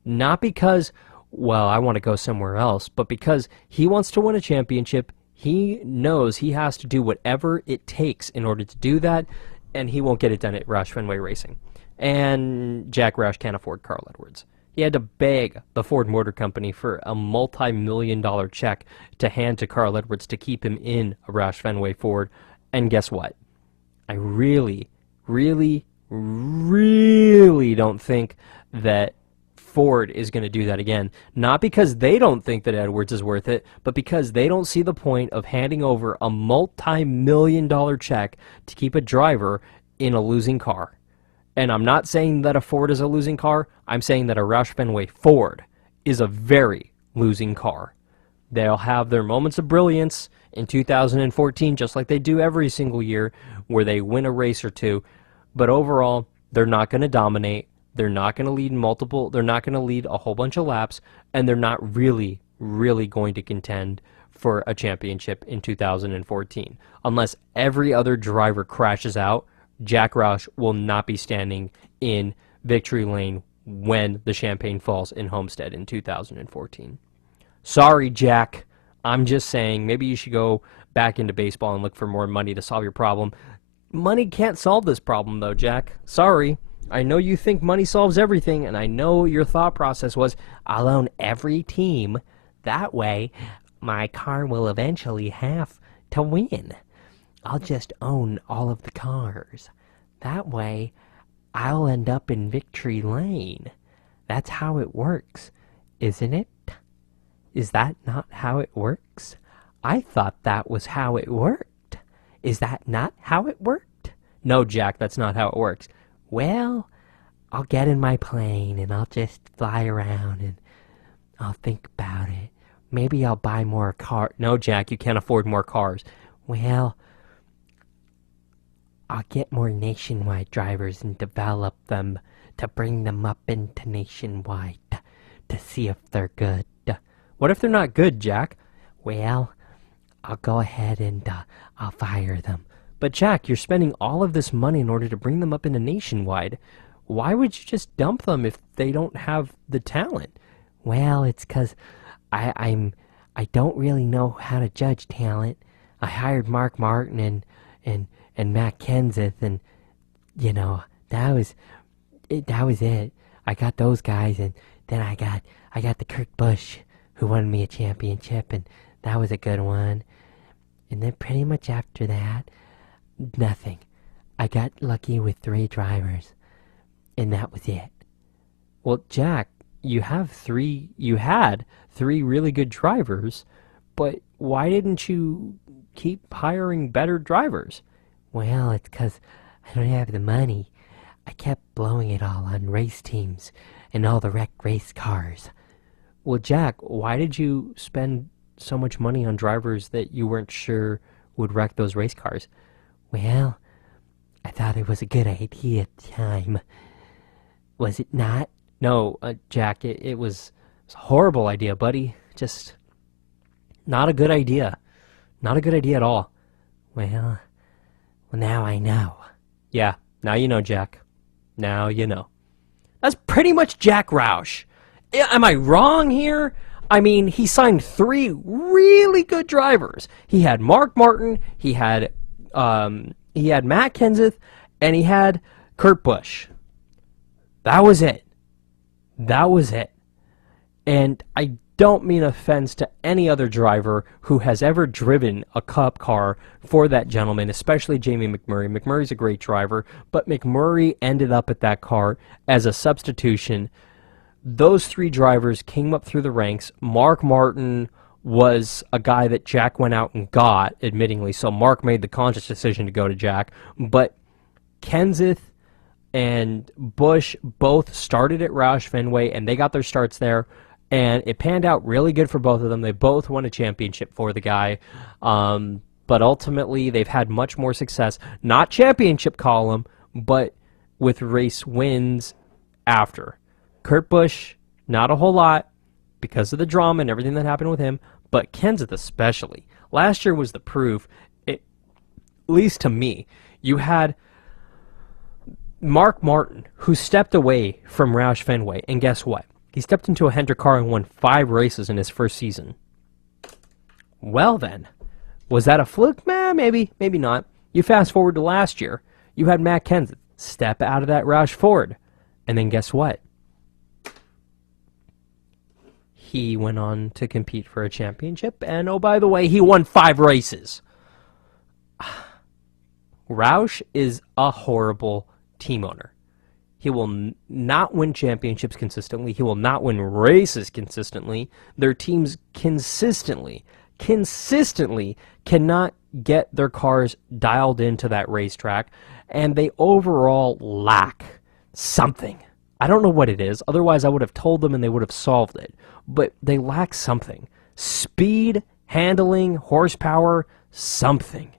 Not because, well, I want to go somewhere else, but because he wants to win a championship. He knows he has to do whatever it takes in order to do that, and he won't get it done at Roush Fenway Racing. And Jack Roush can't afford Carl Edwards. He had to beg the Ford Motor Company for a multi-million-dollar check to hand to Carl Edwards to keep him in a Roush Fenway Ford. And guess what? I really don't think that Ford is going to do that again. Not because they don't think that Edwards is worth it, but because they don't see the point of handing over a multi-million-dollar check to keep a driver in a losing car. And I'm not saying that a Ford is a losing car. I'm saying that a Roush Fenway Ford is a very losing car. They'll have their moments of brilliance in 2014, just like they do every single year, where they win a race or two. But overall, they're not going to dominate. They're not going to lead they're not going to lead a whole bunch of laps, and they're not really going to contend for a championship in 2014. Unless every other driver crashes out, Jack Roush will not be standing in victory lane when the champagne falls in Homestead in 2014. Sorry, Jack. I'm just saying, maybe you should go back into baseball and look for more money to solve your problem. Money can't solve this problem, though, Jack. Sorry. I know you think money solves everything, and I know your thought process was, I'll own every team. That way, my car will eventually have to win. I'll just own all of the cars. That way, I'll end up in victory lane. That's how it works, isn't it? Is that not how it works? I thought that was how it worked. Is that not how it worked? No, Jack, that's not how it works. Well, I'll get in my plane and I'll just fly around and I'll think about it. Maybe I'll buy more cars. No, Jack, you can't afford more cars. Well, I'll get more Nationwide drivers and develop them to bring them up into Nationwide to see if they're good. What if they're not good, Jack? Well, I'll go ahead and I'll fire them. But Jack, you're spending all of this money in order to bring them up into nationwide. Why would you just dump them if they don't have the talent? Well, it's 'cause I don't really know how to judge talent. I hired Mark Martin and Matt Kenseth, and you know, that was it. I got those guys, and then I got the Kurt Busch, who won me a championship, and that was a good one. And then pretty much after that, nothing. I got lucky with 3 drivers, and that was it. Well, Jack, you had 3 really good drivers, but why didn't you keep hiring better drivers? Well, it's 'cause I don't have the money. I kept blowing it all on race teams and all the wreck race cars. Well, Jack, why did you spend so much money on drivers that you weren't sure would wreck those race cars? Well, I thought it was a good idea at the time. Was it not? No, Jack, it was a horrible idea, buddy. Just not a good idea. Not a good idea at all. Well, now I know. Yeah, now you know, Jack. Now you know. That's pretty much Jack Roush. Am I wrong here? I mean, he signed 3 really good drivers. He had Mark Martin, he had Matt Kenseth, and he had Kurt Busch. That was it. That was it. And I don't mean offense to any other driver who has ever driven a Cup car for that gentleman, especially Jamie McMurray. McMurray's a great driver, but McMurray ended up at that car as a substitution. Those 3 drivers came up through the ranks. Mark Martin was a guy that Jack went out and got, admittingly, so Mark made the conscious decision to go to Jack. But Kenseth and Busch both started at Roush Fenway, and they got their starts there, and it panned out really good for both of them. They both won a championship for the guy, but ultimately they've had much more success, not championship column, but with race wins after. Kurt Busch, not a whole lot because of the drama and everything that happened with him, but Kenseth especially. Last year was the proof, at least to me. You had Mark Martin, who stepped away from Roush Fenway, and guess what? He stepped into a Hendrick car and won 5 races in his first season. Well then, was that a fluke? Maybe, maybe not. You fast forward to last year, you had Matt Kenseth step out of that Roush Ford, and then guess what? He went on to compete for a championship, and oh, by the way, he won 5 races. Roush is a horrible team owner. He will not win championships consistently. He will not win races consistently. Their teams consistently cannot get their cars dialed into that racetrack, and they overall lack something. I don't know what it is. Otherwise, I would have told them and they would have solved it. But they lack something. Speed, handling, horsepower, something.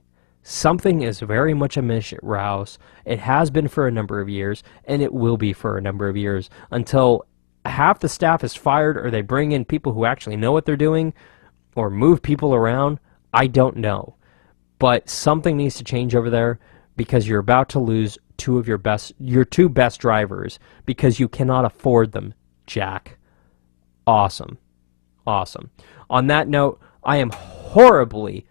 Something is very much amiss at Roush. It has been for a number of years, and it will be for a number of years until half the staff is fired or they bring in people who actually know what they're doing or move people around. I don't know. But something needs to change over there because you're about to lose your 2 best drivers because you cannot afford them, Jack. Awesome. Awesome. On that note, I am horribly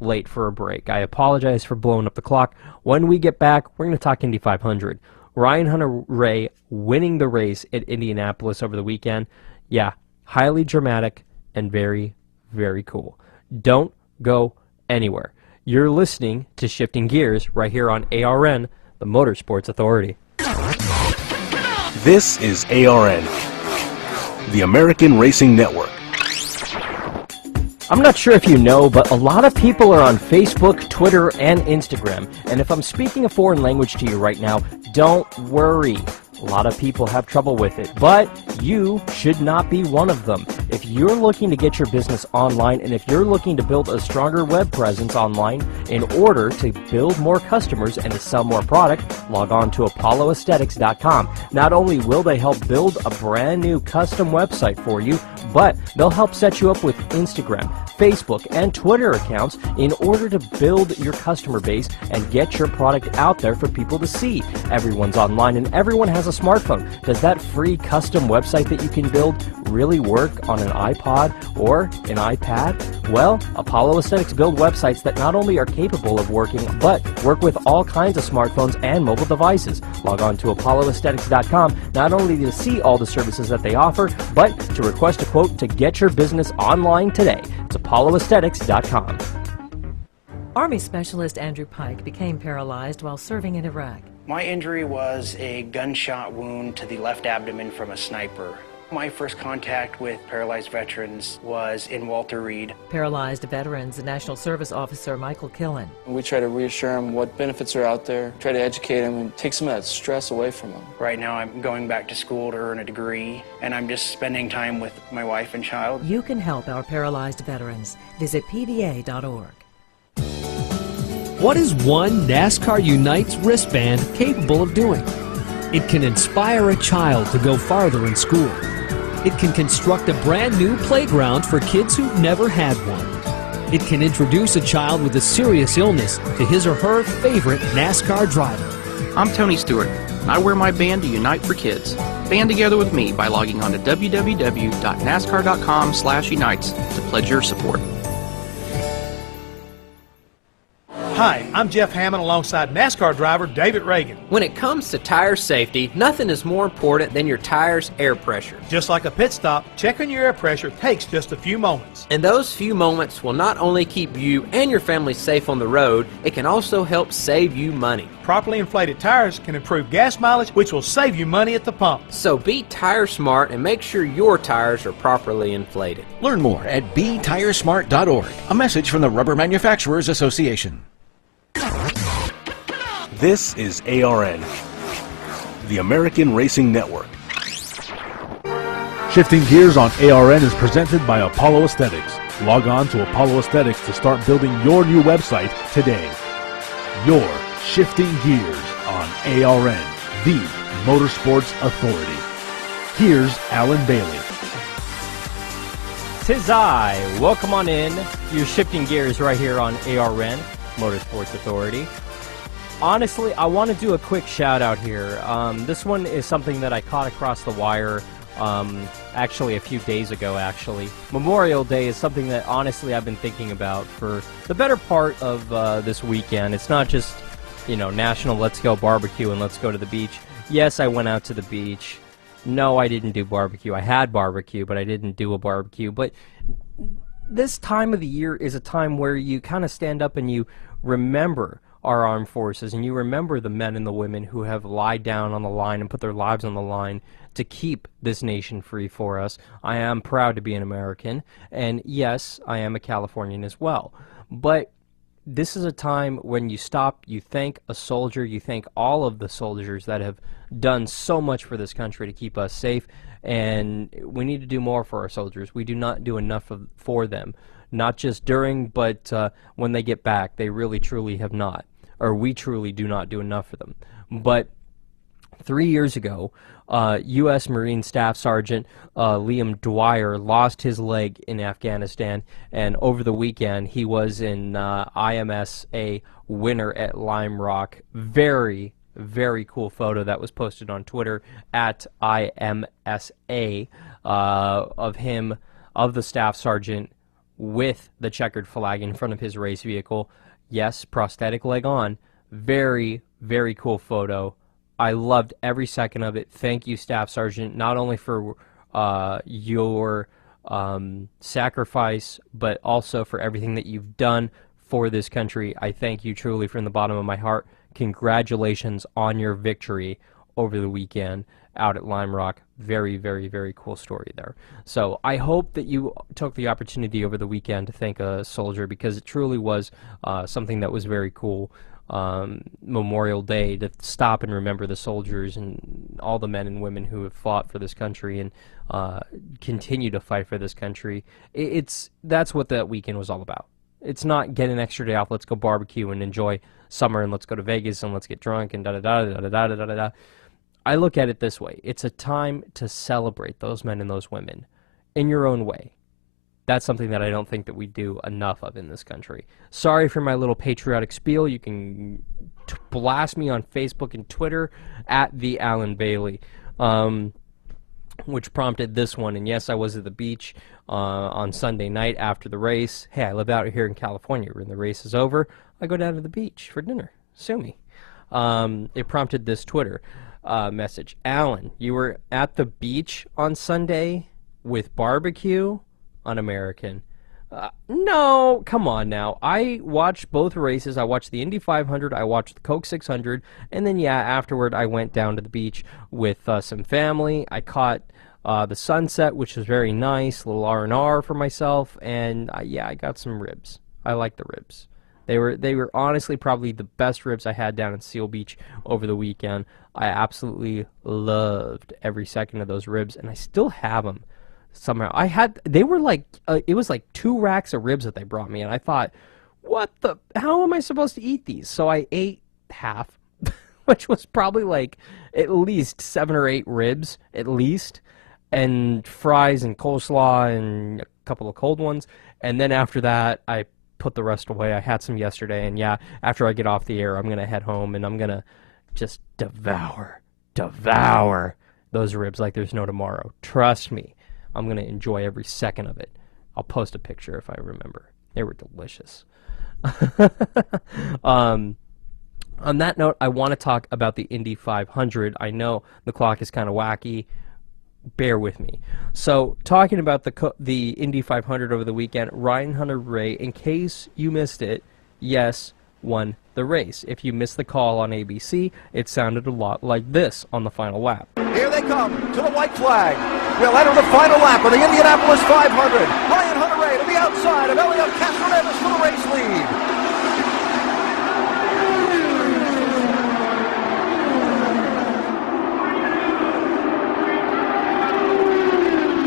late for a break. I apologize for blowing up the clock. When we get back, we're going to talk Indy 500. Ryan Hunter-Reay winning the race at Indianapolis over the weekend. Yeah, highly dramatic and very, very cool. Don't go anywhere. You're listening to Shifting Gears right here on ARN, the Motorsports Authority. This is ARN, the American Racing Network. I'm not sure if you know, but a lot of people are on Facebook, Twitter, and Instagram. And if I'm speaking a foreign language to you right now, don't worry. A lot of people have trouble with it, but you should not be one of them. If you're looking to get your business online, and if you're looking to build a stronger web presence online in order to build more customers and to sell more product, log on to apolloaesthetics.com. Not only will they help build a brand new custom website for you, but they'll help set you up with Instagram, Facebook, and Twitter accounts in order to build your customer base and get your product out there for people to see. Everyone's online and everyone has a smartphone. Does that free custom website that you can build really work on an iPod or an iPad? Well, Apollo Aesthetics build websites that not only are capable of working, but work with all kinds of smartphones and mobile devices. Log on to apolloaesthetics.com not only to see all the services that they offer, but to request a quote to get your business online today. It's apolloaesthetics.com. Army Specialist Andrew Pike became paralyzed while serving in Iraq. My injury was a gunshot wound to the left abdomen from a sniper. My first contact with paralyzed veterans was in Walter Reed. Paralyzed veterans National Service Officer Michael Killen. We try to reassure them what benefits are out there, try to educate them and take some of that stress away from them. Right now I'm going back to school to earn a degree, and I'm just spending time with my wife and child. You can help our paralyzed veterans. Visit pva.org. What is one NASCAR Unites wristband capable of doing? It can inspire a child to go farther in school. It can construct a brand new playground for kids who've never had one. It can introduce a child with a serious illness to his or her favorite NASCAR driver. I'm Tony Stewart, and I wear my band to Unite for Kids. Band together with me by logging on to www.nascar.com/unites to pledge your support. Hi, I'm Jeff Hammond alongside NASCAR driver David Reagan. When it comes to tire safety, nothing is more important than your tire's air pressure. Just like a pit stop, checking your air pressure takes just a few moments. And those few moments will not only keep you and your family safe on the road, it can also help save you money. Properly inflated tires can improve gas mileage, which will save you money at the pump. So be tire smart and make sure your tires are properly inflated. Learn more at betiresmart.org. A message from the Rubber Manufacturers Association. This is ARN, the American Racing Network. Shifting Gears on ARN is presented by Apollo Aesthetics. Log on to Apollo Aesthetics to start building your new website today. You're Shifting Gears on ARN, the Motorsports Authority. Here's Alan Bailey. Tis I. Welcome on in. You're Shifting Gears right here on ARN, Motorsports Authority. Honestly, I want to do a quick shout out here. This one is something that I caught across the wire actually a few days ago, actually. Memorial Day is something that honestly I've been thinking about for the better part of this weekend. It's not just, National Let's Go Barbecue and Let's Go to the Beach. Yes, I went out to the beach. No, I didn't do barbecue. I had barbecue, but I didn't do a barbecue. But this time of the year is a time where you kind of stand up and you remember our armed forces, and you remember the men and the women who have lied down on the line and put their lives on the line to keep this nation free for us. I am proud to be an American, and yes, I am a Californian as well. But this is a time when you stop, you thank a soldier, you thank all of the soldiers that have done so much for this country to keep us safe, and we need to do more for our soldiers. We do not do enough for them, not just during, but when they get back. They really, truly have not. Or we truly do not do enough for them. But 3 years ago, U.S. Marine Staff Sergeant Liam Dwyer lost his leg in Afghanistan, and over the weekend he was in IMSA winner at Lime Rock. Very, very cool photo that was posted on Twitter at IMSA of him, of the Staff Sergeant, with the checkered flag in front of his race vehicle. Yes, prosthetic leg on. Very, very cool photo. I loved every second of it. Thank you, Staff Sergeant, not only for your sacrifice, but also for everything that you've done for this country. I thank you truly from the bottom of my heart. Congratulations on your victory over the weekend out at Lime Rock. Very, very, very cool story there. So I hope that you took the opportunity over the weekend to thank a soldier, because it truly was something that was very cool. Memorial Day, to stop and remember the soldiers and all the men and women who have fought for this country and continue to fight for this country. That's what that weekend was all about. It's not get an extra day off, let's go barbecue and enjoy summer, and let's go to Vegas and let's get drunk and da-da-da-da-da-da-da-da. I look at it this way. It's a time to celebrate those men and those women in your own way. That's something that I don't think that we do enough of in this country. Sorry for my little patriotic spiel. You can blast me on Facebook and Twitter at the Alan Bailey, which prompted this one. And yes, I was at the beach on Sunday night after the race. Hey, I live out here in California. When the race is over, I go down to the beach for dinner. Sue me. It prompted this Twitter message. Alan, you were at the beach on Sunday with barbecue? Un-American. No, come on now. I watched both races. I watched the Indy 500. I watched the Coke 600. And then, yeah, afterward, I went down to the beach with some family. I caught the sunset, which was very nice. A little R&R for myself. And, yeah, I got some ribs. I like the ribs. They were honestly probably the best ribs I had down in Seal Beach over the weekend. I absolutely loved every second of those ribs, and I still have them. Somehow they were like it was like 2 racks of ribs that they brought me, and I thought, how am I supposed to eat these? So I ate half, which was probably like at least 7 or 8 ribs at least, and fries and coleslaw and a couple of cold ones. And then after that, I put the rest away. I had some yesterday, and yeah, after I get off the air, I'm gonna head home and I'm gonna just devour those ribs like there's no tomorrow. Trust me. I'm going to enjoy every second of it. I'll post a picture if I remember. They were delicious. On that note, I want to talk about the Indy 500. I know the clock is kind of wacky. Bear with me. So, talking about the Indy 500 over the weekend, Ryan Hunter-Reay, in case you missed it, yes, won the race. If you missed the call on ABC, it sounded a lot like this on the final lap. Here they come to the white flag. We'll enter the final lap of the Indianapolis 500. Ryan Hunter-Reay to the outside of Elliot Castroneves for the race lead.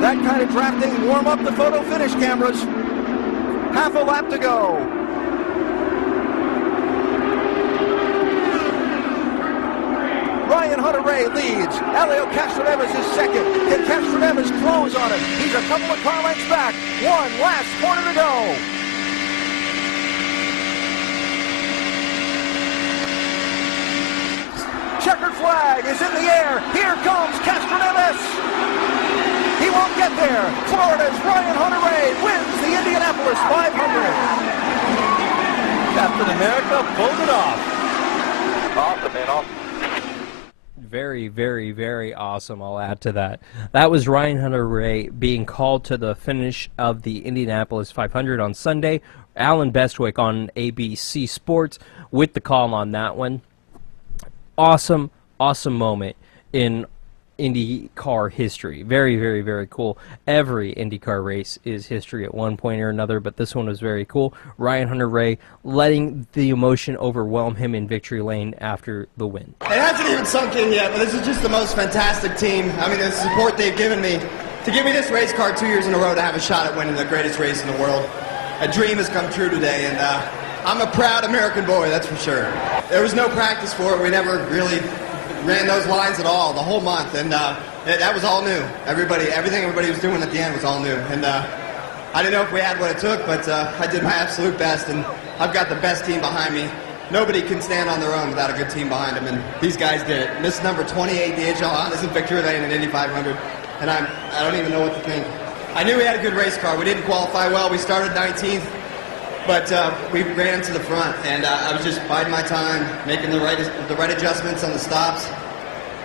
That kind of drafting warm up the photo finish cameras. Half a lap to go. Ryan Hunter-Reay leads. Elio Castroneves is second. Can Castroneves close on him? He's a couple of car lengths back. One last corner to go. Checkered flag is in the air. Here comes Castroneves. He won't get there. Florida's Ryan Hunter-Reay wins the Indianapolis 500. Captain America pulled it off. Awesome, man. Awesome. Very, very, very awesome, I'll add to that. That was Ryan Hunter-Reay being called to the finish of the Indianapolis 500 on Sunday. Alan Bestwick on ABC Sports with the call on that one. Awesome, awesome moment in IndyCar history. Very, very, very cool. Every IndyCar race is history at one point or another, but this one was very cool. Ryan Hunter-Reay letting the emotion overwhelm him in victory lane after the win. It hasn't even sunk in yet, but this is just the most fantastic team. I mean, the support they've given me. To give me this race car 2 years in a row to have a shot at winning the greatest race in the world. A dream has come true today, and I'm a proud American boy, that's for sure. There was no practice for it. We never really ran those lines at all the whole month, and that was all new. Everything everybody was doing at the end was all new, and I didn't know if we had what it took, but I did my absolute best, and I've got the best team behind me. Nobody can stand on their own without a good team behind them, and these guys did it. And this is number 28, DHL Honda's in victory lane in Indy 500, and I don't even know what to think. I knew we had a good race car. We didn't qualify well. We started 19th. But we ran to the front, and I was just biding my time, making the right adjustments on the stops.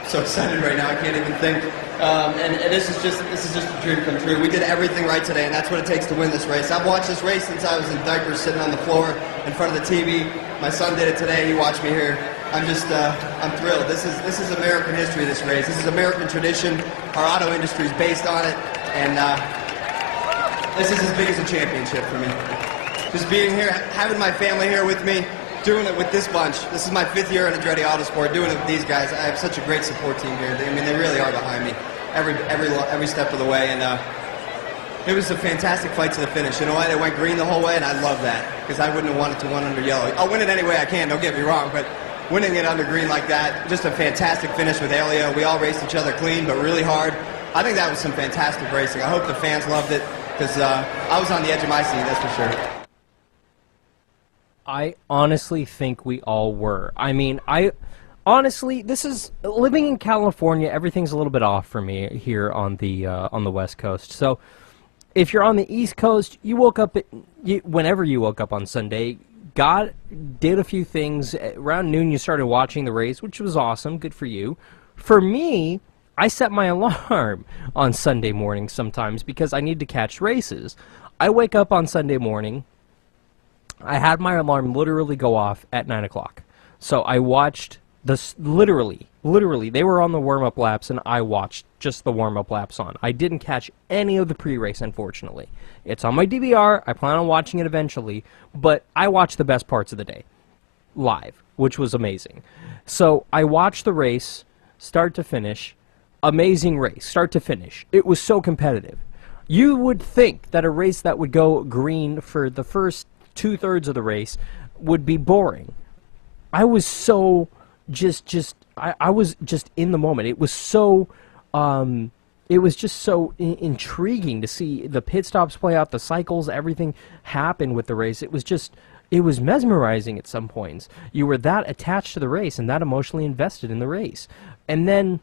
I'm so excited right now, I can't even think. And this is just a dream come true. We did everything right today, and that's what it takes to win this race. I've watched this race since I was in diapers, sitting on the floor in front of the TV. My son did it today. He watched me here. I'm thrilled. This is American history. This race. This is American tradition. Our auto industry is based on it, and this is as big as a championship for me. Just being here, having my family here with me, doing it with this bunch. This is my 5th year in Andretti Autosport, doing it with these guys. I have such a great support team here. I mean, they really are behind me every step of the way, and it was a fantastic fight to the finish. You know what? It went green the whole way, and I love that, because I wouldn't have wanted to win under yellow. I'll win it any way I can, don't get me wrong, but winning it under green like that, just a fantastic finish with Helio. We all raced each other clean, but really hard. I think that was some fantastic racing. I hope the fans loved it, because I was on the edge of my seat, that's for sure. I honestly think we all were. I mean, honestly, this is living in California. Everything's a little bit off for me here on the West Coast. So, if you're on the East Coast, you woke up whenever you woke up on Sunday. Did a few things. Around noon, you started watching the race, which was awesome. Good for you. For me, I set my alarm on Sunday morning sometimes because I need to catch races. I wake up on Sunday morning. I had my alarm literally go off at 9 o'clock. So I watched this literally, they were on the warm-up laps, and I watched just the warm-up laps on. I didn't catch any of the pre-race, unfortunately. It's on my DVR. I plan on watching it eventually, but I watched the best parts of the day live, which was amazing. So I watched the race, start to finish. Amazing race, start to finish. It was so competitive. You would think that a race that would go green for the first 2/3 of the race would be boring. I was so I was just in the moment. It was so just so intriguing to see the pit stops play out, the cycles, everything happen with the race. It was mesmerizing at some points. You were that attached to the race and that emotionally invested in the race. And then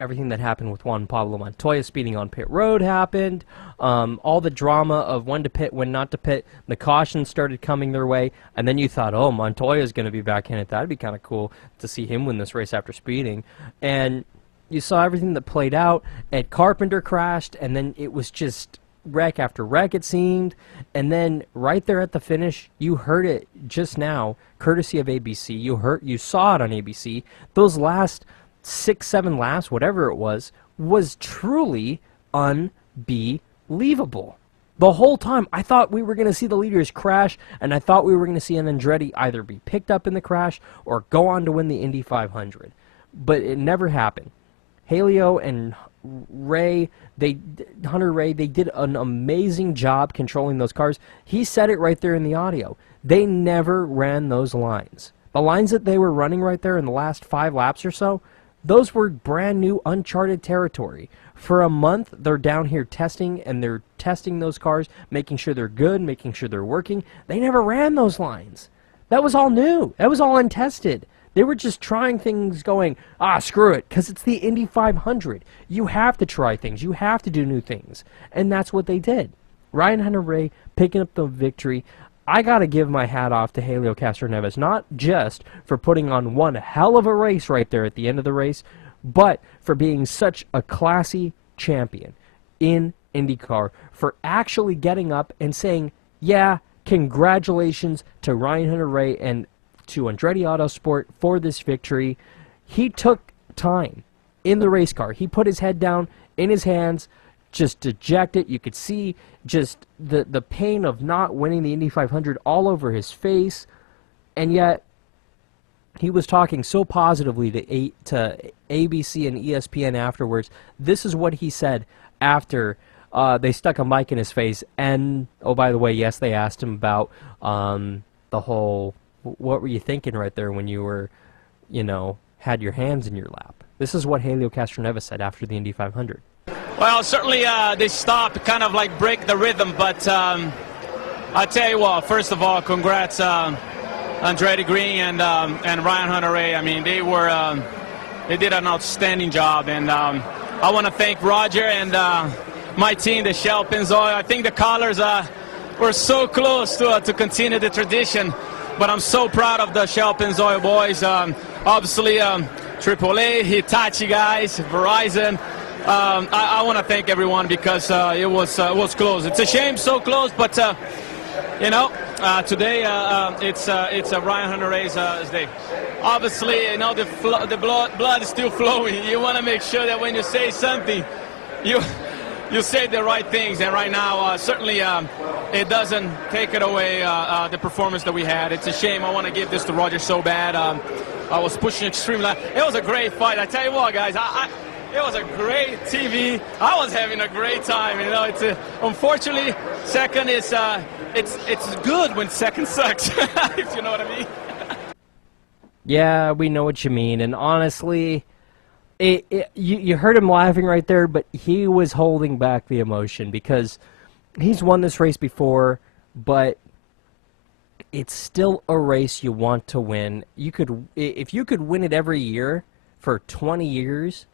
everything that happened with Juan Pablo Montoya speeding on pit road happened. All the drama of when to pit, when not to pit. The cautions started coming their way. And then you thought, oh, Montoya's going to be back in it. That'd be kind of cool to see him win this race after speeding. And you saw everything that played out. Ed Carpenter crashed, and then it was just wreck after wreck, it seemed. And then right there at the finish, you heard it just now, courtesy of ABC. You saw it on ABC. Those last 6-7 laps, whatever it was truly unbelievable. The whole time, I thought we were going to see the leaders crash, and I thought we were going to see an Andretti either be picked up in the crash or go on to win the Indy 500. But it never happened. Helio and Hunter-Reay, they did an amazing job controlling those cars. He said it right there in the audio. They never ran those lines. The lines that they were running right there in the last 5 laps or so, those were brand new, uncharted territory. For a month, they're down here testing, and they're testing those cars, making sure they're good, making sure they're working. They never ran those lines. That was all new. That was all untested. They were just trying things, going, screw it, because it's the Indy 500. You have to try things. You have to do new things. And that's what they did. Ryan Hunter-Reay picking up the victory. I got to give my hat off to Helio Castroneves, not just for putting on one hell of a race right there at the end of the race, but for being such a classy champion in IndyCar, for actually getting up and saying, yeah, congratulations to Ryan Hunter-Reay and to Andretti Autosport for this victory. He took time in the race car. He put his head down in his hands, just dejected. You could see just the pain of not winning the Indy 500 all over his face, and yet he was talking so positively to ABC and ESPN afterwards. This is what he said after they stuck a mic in his face, and, oh, by the way, yes, they asked him about the whole, what were you thinking right there when you were, had your hands in your lap? This is what Helio Castroneves said after the Indy 500. Well, certainly this stop kind of like break the rhythm, but I tell you what, first of all, congrats Andretti Green and Ryan Hunter-Reay. I mean, they did an outstanding job, and I want to thank Roger and my team, the Shell Pennzoil. I think the colors were so close to continue the tradition, but I'm so proud of the Shell Pennzoil boys. Obviously, AAA, Hitachi guys, Verizon. I want to thank everyone because it was close. It's a shame so close, but today it's Ryan Hunter-Reay's day. Obviously, the blood is still flowing. You want to make sure that when you say something, you say the right things. And right now, certainly it doesn't take it away the performance that we had. It's a shame. I want to give this to Roger so bad. I was pushing extremely loud. It was a great fight. I tell you what, guys, it was a great TV. I was having a great time. You know, it's unfortunately second is it's good when second sucks. If you know what I mean. Yeah, we know what you mean, and honestly, you heard him laughing right there, but he was holding back the emotion because he's won this race before, but it's still a race you want to win. If you could win it every year for 20 years,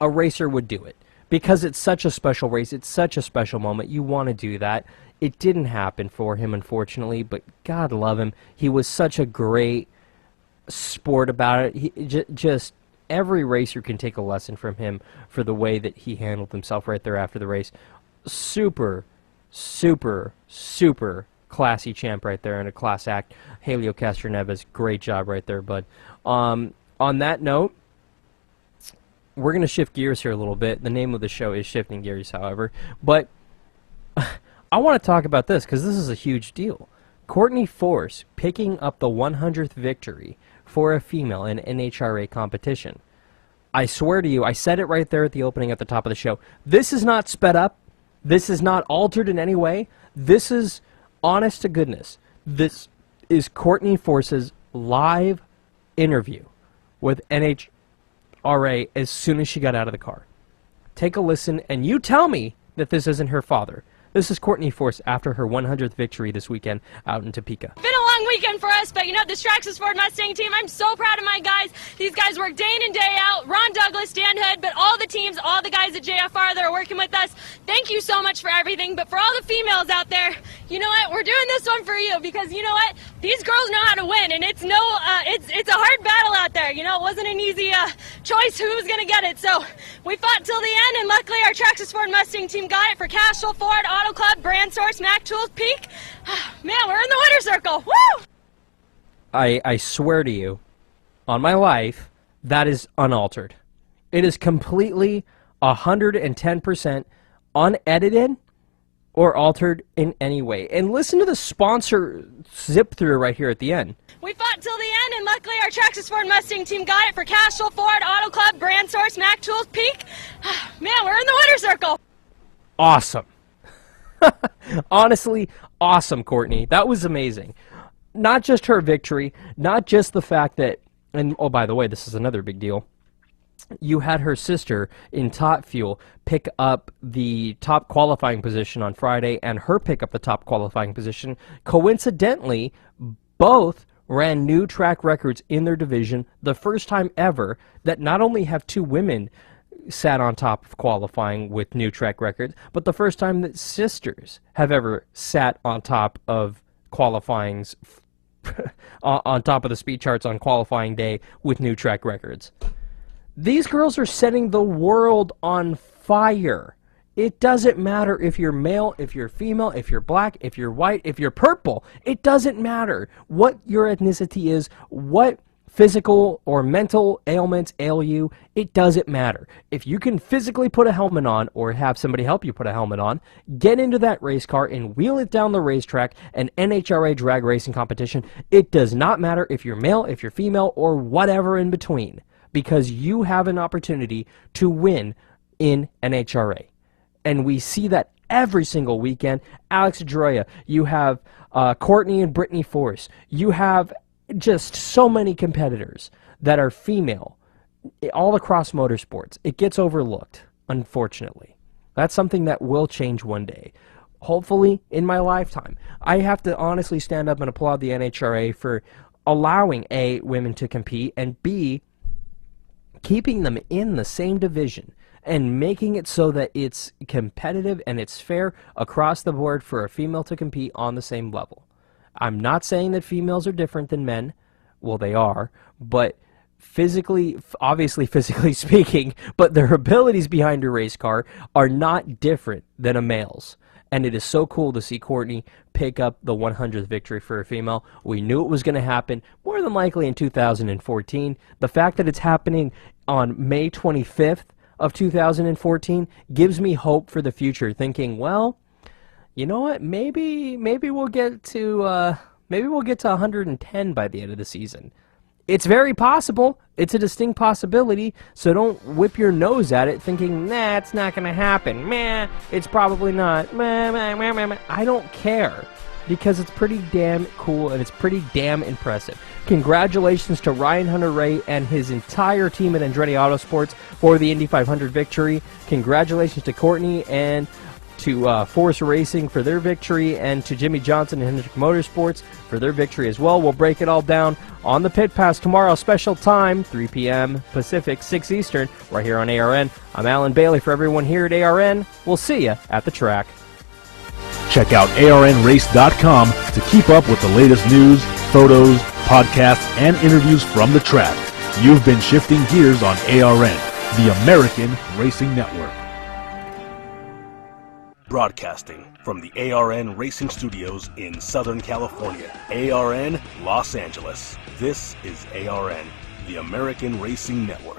a racer would do it because it's such a special race. It's such a special moment. You want to do that. It didn't happen for him, unfortunately, but God love him. He was such a great sport about it. He just every racer can take a lesson from him for the way that he handled himself right there after the race. Super classy champ right there and a class act. Helio Castroneves, great job right there, bud. On that note, we're going to shift gears here a little bit. The name of the show is Shifting Gears, however, but I want to talk about this because this is a huge deal. Courtney Force picking up the 100th victory for a female in NHRA competition. I swear to you, I said it right there at the opening at the top of the show. This is not sped up. This is not altered in any way. This is honest to goodness. This is Courtney Force's live interview with NHRA as soon as she got out of the car. Take a listen, and you tell me that this isn't her father. This is Courtney Force after her 100th victory this weekend out in Topeka. Been a long weekend for us, but you know, this Traxxas Ford Mustang team, I'm so proud of my guys. These guys work day in and day out. Ron Douglas, Dan Hood, but all the teams, all the guys at JFR that are working with us, thank you so much for everything. But for all the females out there, you know what? We're doing this one for you because you know what? These girls know how to win, and it's a hard battle out there. You know, it wasn't an easy choice who was going to get it. So we fought till the end, and luckily our Traxxas Ford Mustang team got it for Cashel, Ford, Auto Club, Brand Source, Mac Tools, Peak. Man, we're in the winner's circle. Woo! I swear to you, on my life, that is unaltered. It is completely 110% unedited or altered in any way. And listen to the sponsor zip through right here at the end. We fought till the end, and luckily our Traxxas Ford Mustang team got it for Cashel, Ford, Auto Club, Brand Source, Mac Tools, Peak. Man, we're in the winner's circle. Awesome. Honestly, awesome, Courtney. That was amazing. Not just her victory, not just the fact that, and oh, by the way, this is another big deal. You had her sister in Top Fuel pick up the top qualifying position on Friday, and her pick up the top qualifying position. Coincidentally, both ran new track records in their division, the first time ever that not only have two women sat on top of qualifying with new track records, but the first time that sisters have ever sat on top of qualifying's on top of the speed charts on qualifying day with new track records. These girls are setting the world on fire. It doesn't matter if you're male, if you're female, if you're black, if you're white, if you're purple. It doesn't matter what your ethnicity is, what physical or mental ailments ail you. It doesn't matter. If you can physically put a helmet on or have somebody help you put a helmet on, get into that race car and wheel it down the racetrack, an NHRA drag racing competition. It does not matter if you're male, if you're female, or whatever in between, because you have an opportunity to win in NHRA. And we see that every single weekend. Alex Droya, you have Courtney and Brittany Force, you have just so many competitors that are female all across motorsports. It gets overlooked, unfortunately. That's something that will change one day. Hopefully in my lifetime. I have to honestly stand up and applaud the NHRA for allowing A, women to compete, and B, keeping them in the same division and making it so that it's competitive and it's fair across the board for a female to compete on the same level. I'm not saying that females are different than men. Well, they are, but physically, obviously physically speaking, but their abilities behind a race car are not different than a male's. And it is so cool to see Courtney pick up the 100th victory for a female. We knew it was going to happen, more than likely in 2014. The fact that it's happening on May 25th of 2014 gives me hope for the future, thinking, well, you know what? Maybe we'll get to 110 by the end of the season. It's very possible. It's a distinct possibility. So don't whip your nose at it thinking, nah, it's not going to happen. Meh, it's probably not. Meh, meh, meh, meh, meh. I don't care, because it's pretty damn cool and it's pretty damn impressive. Congratulations to Ryan Hunter-Reay and his entire team at Andretti Autosports for the Indy 500 victory. Congratulations to Countney and to Force Racing for their victory, and to Jimmy Johnson and Hendrick Motorsports for their victory as well. We'll break it all down on the Pit Pass tomorrow, special time, 3 p.m. Pacific, 6 Eastern, right here on ARN. I'm Alan Bailey. For everyone here at ARN, we'll see you at the track. Check out arnrace.com to keep up with the latest news, photos, podcasts, and interviews from the track. You've been shifting gears on ARN, the American Racing Network. Broadcasting from the ARN Racing Studios in Southern California, ARN Los Angeles. This is ARN, the American Racing Network.